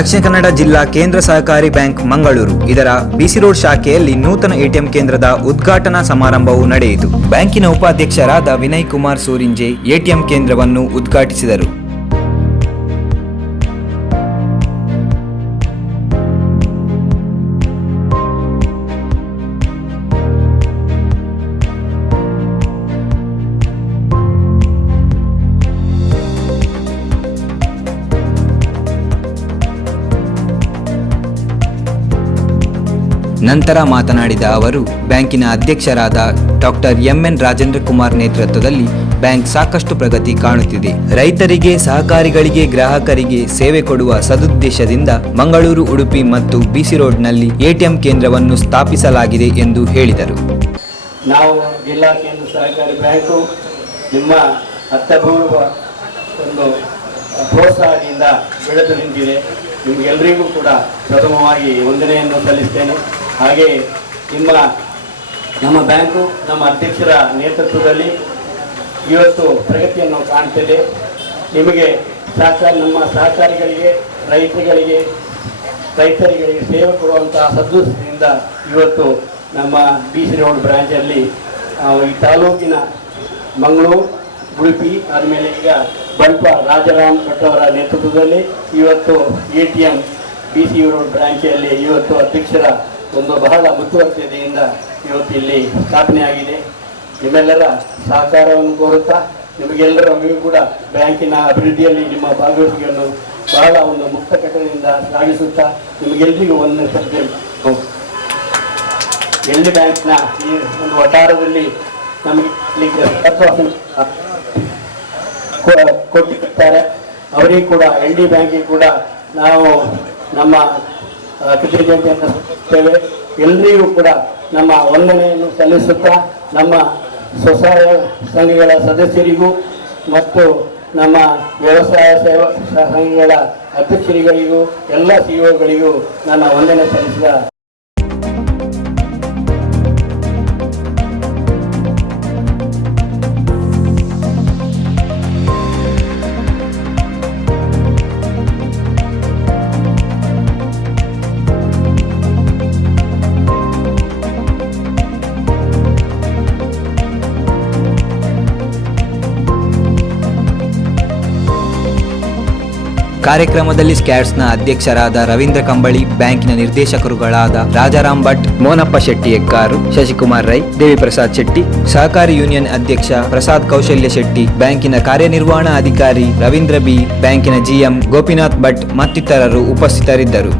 ದಕ್ಷಿಣ ಕನ್ನಡ ಜಿಲ್ಲಾ ಕೇಂದ್ರ ಸಹಕಾರಿ ಬ್ಯಾಂಕ್ ಮಂಗಳೂರು ಇದರ ಬಿಸಿ ರೋಡ್ ಶಾಖೆಯಲ್ಲಿ ನೂತನ ಎಟಿಎಂ ಕೇಂದ್ರದ ಉದ್ಘಾಟನಾ ಸಮಾರಂಭವು ನಡೆಯಿತು. ಬ್ಯಾಂಕಿನ ಉಪಾಧ್ಯಕ್ಷರಾದ ವಿನಯ್ ಕುಮಾರ್ ಸೂರಿಂಜೆ ಎಟಿಎಂ ಕೇಂದ್ರವನ್ನು ಉದ್ಘಾಟಿಸಿದರು. ನಂತರ ಮಾತನಾಡಿದ ಅವರು, ಬ್ಯಾಂಕಿನ ಅಧ್ಯಕ್ಷರಾದ ಡಾಕ್ಟರ್ ಎಂಎನ್ ರಾಜೇಂದ್ರ ಕುಮಾರ್ ನೇತೃತ್ವದಲ್ಲಿ ಬ್ಯಾಂಕ್ ಸಾಕಷ್ಟು ಪ್ರಗತಿ ಕಾಣುತ್ತಿದೆ. ರೈತರಿಗೆ, ಸಹಕಾರಿಗಳಿಗೆ, ಗ್ರಾಹಕರಿಗೆ ಸೇವೆ ಕೊಡುವ ಸದುದ್ದೇಶದಿಂದ ಮಂಗಳೂರು, ಉಡುಪಿ ಮತ್ತು ಬಿಸಿ ರೋಡ್ನಲ್ಲಿ ಎಟಿಎಂ ಕೇಂದ್ರವನ್ನು ಸ್ಥಾಪಿಸಲಾಗಿದೆ ಎಂದು ಹೇಳಿದರು. ನಾವು ಜಿಲ್ಲಾ ಕೇಂದ್ರ ಸಹಕಾರಿ ಬ್ಯಾಂಕು ನಿಮ್ಮ ಅರ್ಥಪೂರ್ವ ಒಂದು ಪ್ರೋತ್ಸಾಹದಿಂದ ಬೆಳೆದು ನಿಂತಿದೆ. ನಿಮಗೆಲ್ಲರಿಗೂ ಕೂಡ ಪ್ರಥಮವಾಗಿ ವಂದನೆಯನ್ನು ಸಲ್ಲಿಸ್ತೇನೆ. ಹಾಗೆ ನಮ್ಮ ಬ್ಯಾಂಕು ನಮ್ಮ ಅಧ್ಯಕ್ಷರ ನೇತೃತ್ವದಲ್ಲಿ ಇವತ್ತು ಪ್ರಗತಿಯನ್ನು ಕಾಣ್ತಿದೆ. ನಿಮಗೆ ನಮ್ಮ ಸಹಕಾರಿಗಳಿಗೆ, ರೈತರಿಗೆ ಸೇವೆ ಕೊಡುವಂತಹ ಸದುದ್ದೇಶದಿಂದ ಇವತ್ತು ನಮ್ಮ ಬಿಸಿ ರೋಡ್ ಬ್ರಾಂಚಲ್ಲಿ ಈ ತಾಲೂಕಿನ ಮಂಗಳೂರು, ಉಡುಪಿ ಆದಮೇಲೆ ಈಗ ಬಂಟ್ವ ರಾಜಾರಾಮ್ ಭಟ್ ಅವರ ನೇತೃತ್ವದಲ್ಲಿ ಇವತ್ತು ಎಟಿಎಂ ಬಿಸಿ ರೋಡ್ ಬ್ರಾಂಚಲ್ಲಿ ಇವತ್ತು ಅಧ್ಯಕ್ಷರ ಒಂದು ಬಹಳ ಮುತುವರ್ಜಿಯಿಂದ ಇವತ್ತು ಇಲ್ಲಿ ಸ್ಥಾಪನೆಯಾಗಿದೆ. ನಿಮ್ಮೆಲ್ಲರ ಸಹಕಾರವನ್ನು ಕೋರುತ್ತಾ ನಿಮಗೆಲ್ಲರಿಗೂ ಕೂಡ ಬ್ಯಾಂಕಿನ ಅಭಿವೃದ್ಧಿಯಲ್ಲಿ ನಿಮ್ಮ ಭಾಗವಹಿಕೆಯನ್ನು ಬಹಳ ಒಂದು ಮುಕ್ತ ಕಟ್ಟದಿಂದ ಸಾಗಿಸುತ್ತಾ ನಿಮಗೆಲ್ಲರಿಗೂ ಒಂದು ಎಲ್ಲಿ ಬ್ಯಾಂಕ್ನ ಈ ಒಂದು ವಠಾರದಲ್ಲಿ ನಮಗೆ ಕೊಟ್ಟಿರ್ತಾರೆ. ಅವರಿಗೆ ಕೂಡ LD ಬ್ಯಾಂಕಿಗೆ ಕೂಡ ನಾವು ನಮ್ಮ ಕೃತಜ್ಞತೆಯನ್ನು ಸಲ್ಲಿಸುತ್ತೇವೆ. ಎಲ್ಲರಿಗೂ ಕೂಡ ನಮ್ಮ ವಂದನೆಯನ್ನು ಸಲ್ಲಿಸುತ್ತಾ ನಮ್ಮ ಸ್ವಸಹಾಯ ಸಂಘಗಳ ಸದಸ್ಯರಿಗೂ ಮತ್ತು ನಮ್ಮ ವ್ಯವಸಾಯ ಸೇವಾ ಸಂಘಗಳ ಅಧ್ಯಕ್ಷರಿಗಳಿಗೂ ಎಲ್ಲ CEOಗಳಿಗೂ ನನ್ನ ವಂದನೆ ಸಲ್ಲಿಸಿದ ಕಾರ್ಯಕ್ರಮದಲ್ಲಿ ಸ್ಕ್ಯಾಟ್ಸ್ನ ಅಧ್ಯಕ್ಷರಾದ ರವೀಂದ್ರ ಕಂಬಳಿ, ಬ್ಯಾಂಕಿನ ನಿರ್ದೇಶಕರುಗಳಾದ ರಾಜಾರಾಮ್ ಭಟ್, ಮೋನಪ್ಪ ಶೆಟ್ಟಿ ಹೆಕ್ಕಾರು, ಶಶಿಕುಮಾರ್ ರೈ, ದೇವಿಪ್ರಸಾದ್ ಶೆಟ್ಟಿ, ಸಹಕಾರಿ ಯೂನಿಯನ್ ಅಧ್ಯಕ್ಷ ಪ್ರಸಾದ್ ಕೌಶಲ್ಯ ಶೆಟ್ಟಿ, ಬ್ಯಾಂಕಿನ ಕಾರ್ಯನಿರ್ವಹಣಾ ಅಧಿಕಾರಿ ರವೀಂದ್ರ ಬಿ, ಬ್ಯಾಂಕಿನ GM ಗೋಪಿನಾಥ್ ಭಟ್ ಮತ್ತಿತರರು ಉಪಸ್ಥಿತರಿದ್ದರು.